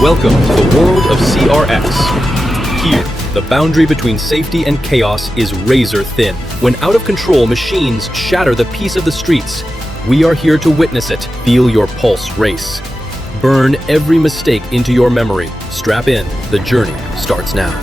Welcome to the world of CRX. Here, the boundary between safety and chaos is razor thin. When out-of-control machines shatter the peace of the streets, we are here to witness it. Feel your pulse race. Burn every mistake into your memory. Strap in, the journey starts now.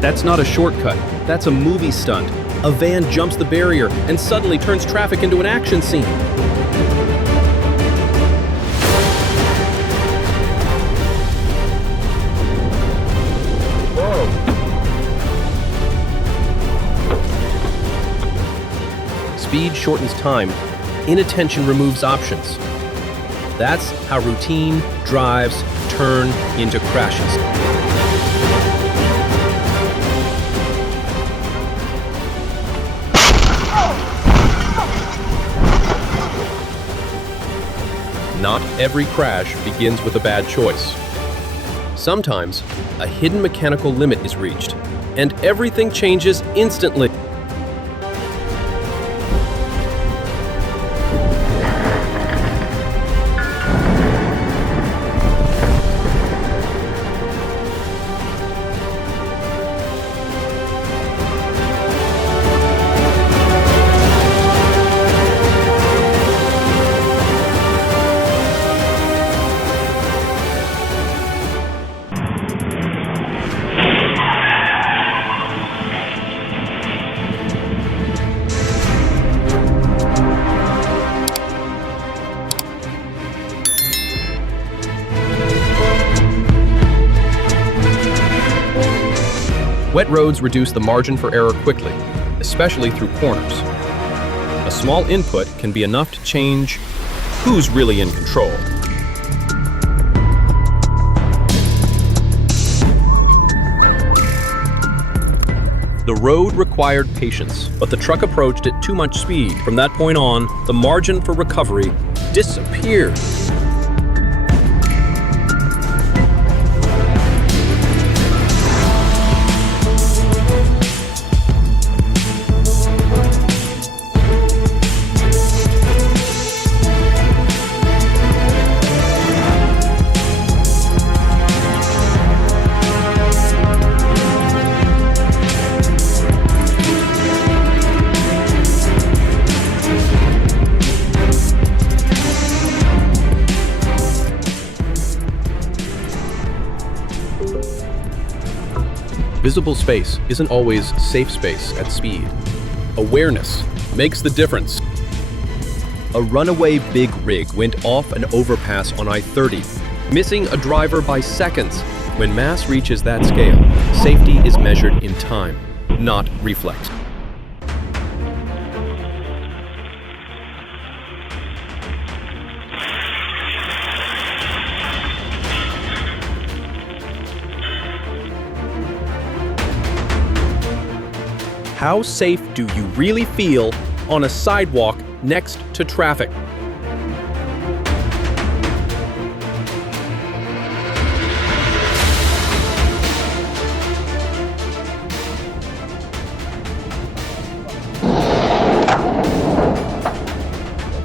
That's not a shortcut. That's a movie stunt. A van jumps the barrier and suddenly turns traffic into an action scene. Whoa. Speed shortens time. Inattention removes options. That's how routine drives turn into crashes. Not every crash begins with a bad choice. Sometimes, a hidden mechanical limit is reached, and everything changes instantly. Wet roads reduce the margin for error quickly, especially through corners. A small input can be enough to change who's really in control. The road required patience, but the truck approached at too much speed. From that point on, the margin for recovery disappeared. Visible space isn't always safe space at speed. Awareness makes the difference. A runaway big rig went off an overpass on I-30, missing a driver by seconds. When mass reaches that scale, safety is measured in time, not reflex. How safe do you really feel on a sidewalk next to traffic?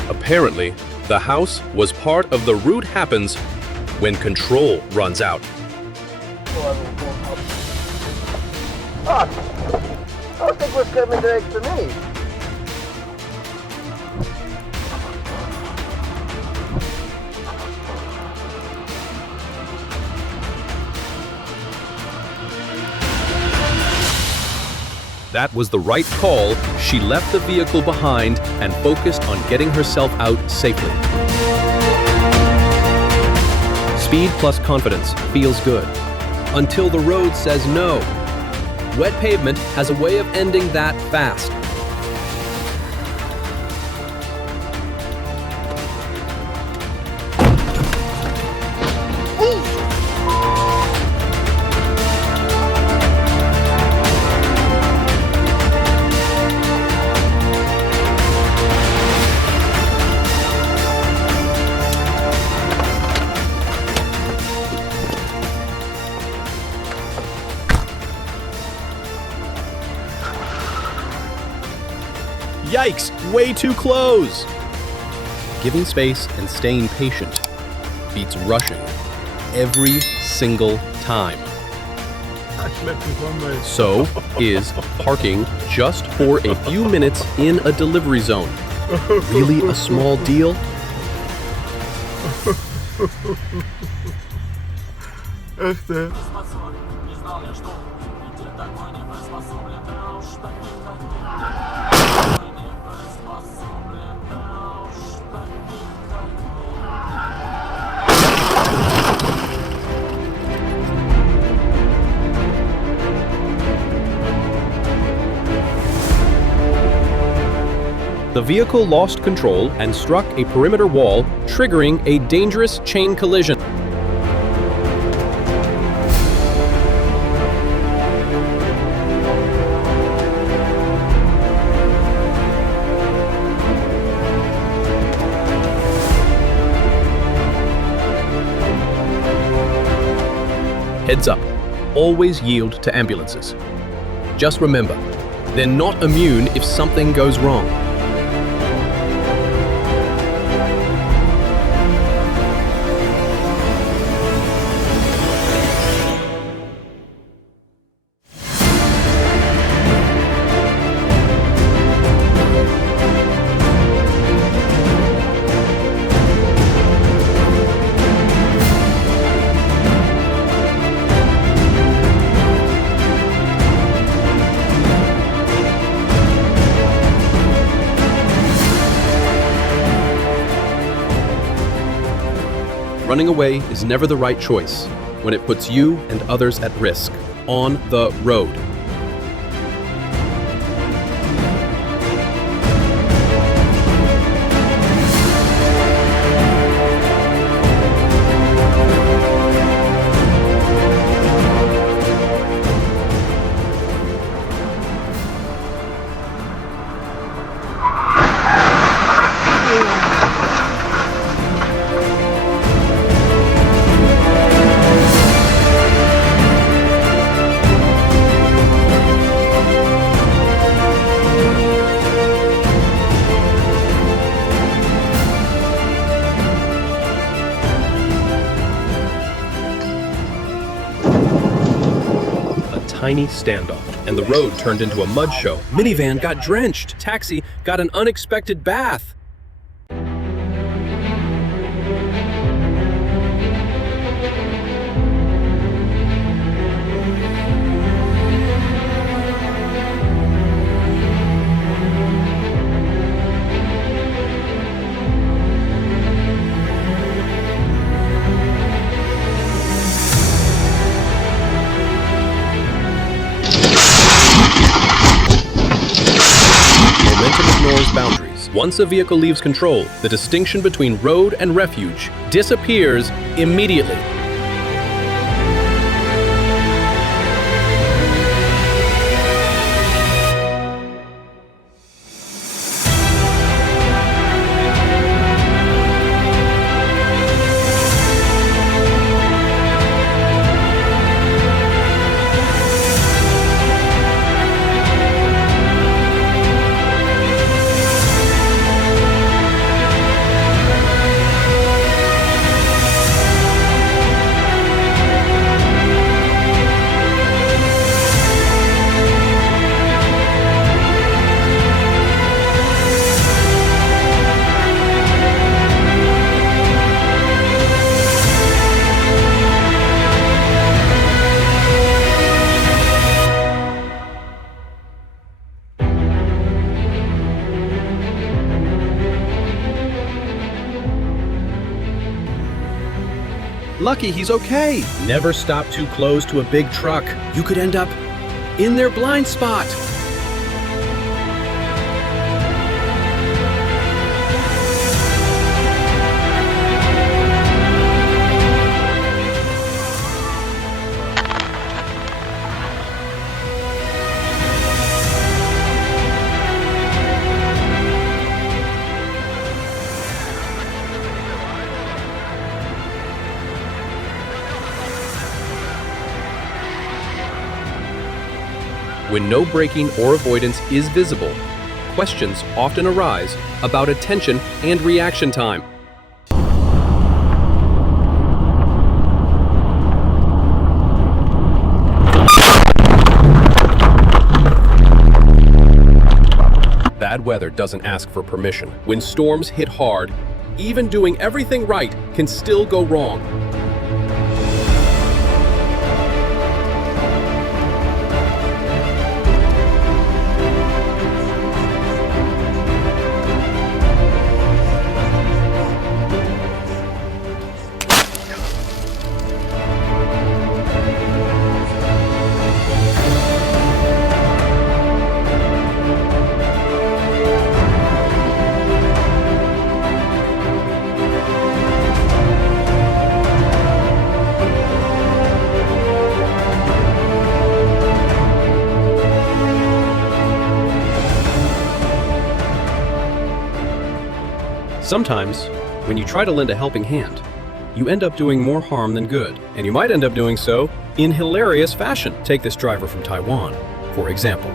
Apparently, the house was part of the route happens when control runs out. I think was coming direct to me. That was the right call. She left the vehicle behind and focused on getting herself out safely. Speed plus confidence feels good, until the road says no. Wet pavement has a way of ending that fast. Hey! Yikes, way too close! Giving space and staying patient beats rushing every single time. So is parking just for a few minutes in a delivery zone really a small deal? The vehicle lost control and struck a perimeter wall, triggering a dangerous chain collision. Heads up, always yield to ambulances. Just remember, they're not immune if something goes wrong. Running away is never the right choice when it puts you and others at risk on the road. Tiny standoff, and the road turned into a mud show. Minivan got drenched. Taxi got an unexpected bath. Ignores boundaries. Once a vehicle leaves control, the distinction between road and refuge disappears immediately. Lucky he's okay. Never stop too close to a big truck. You could end up in their blind spot. When no braking or avoidance is visible, questions often arise about attention and reaction time. Bad weather doesn't ask for permission. When storms hit hard, even doing everything right can still go wrong. Sometimes, when you try to lend a helping hand, you end up doing more harm than good, and you might end up doing so in hilarious fashion. Take this driver from Taiwan, for example.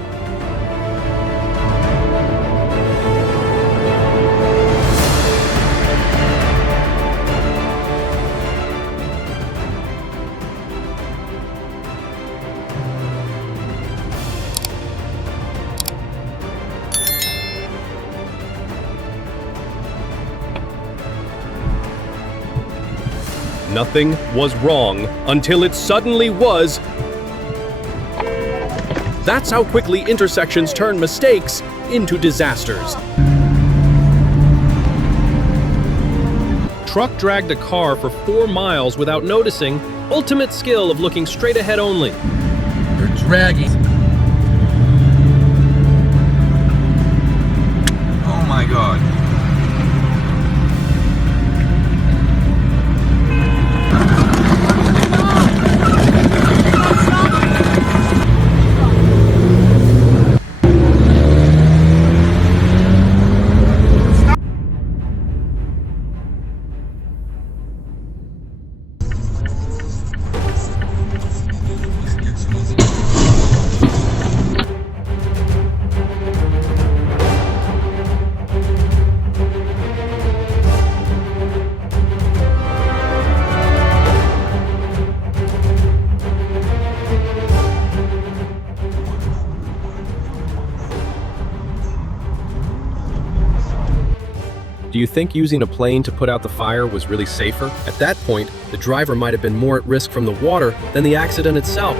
Nothing was wrong until it suddenly was. That's how quickly intersections turn mistakes into disasters. Truck dragged a car for 4 miles without noticing. Ultimate skill of looking straight ahead only. You're dragging. Oh my God. Do you think using a plane to put out the fire was really safer? At that point, the driver might have been more at risk from the water than the accident itself.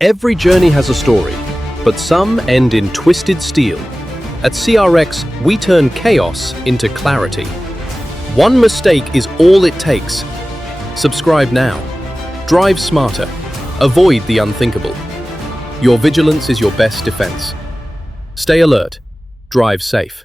Every journey has a story, but some end in twisted steel. At CRX, we turn chaos into clarity. One mistake is all it takes. Subscribe now. Drive smarter. Avoid the unthinkable. Your vigilance is your best defense. Stay alert. Drive safe.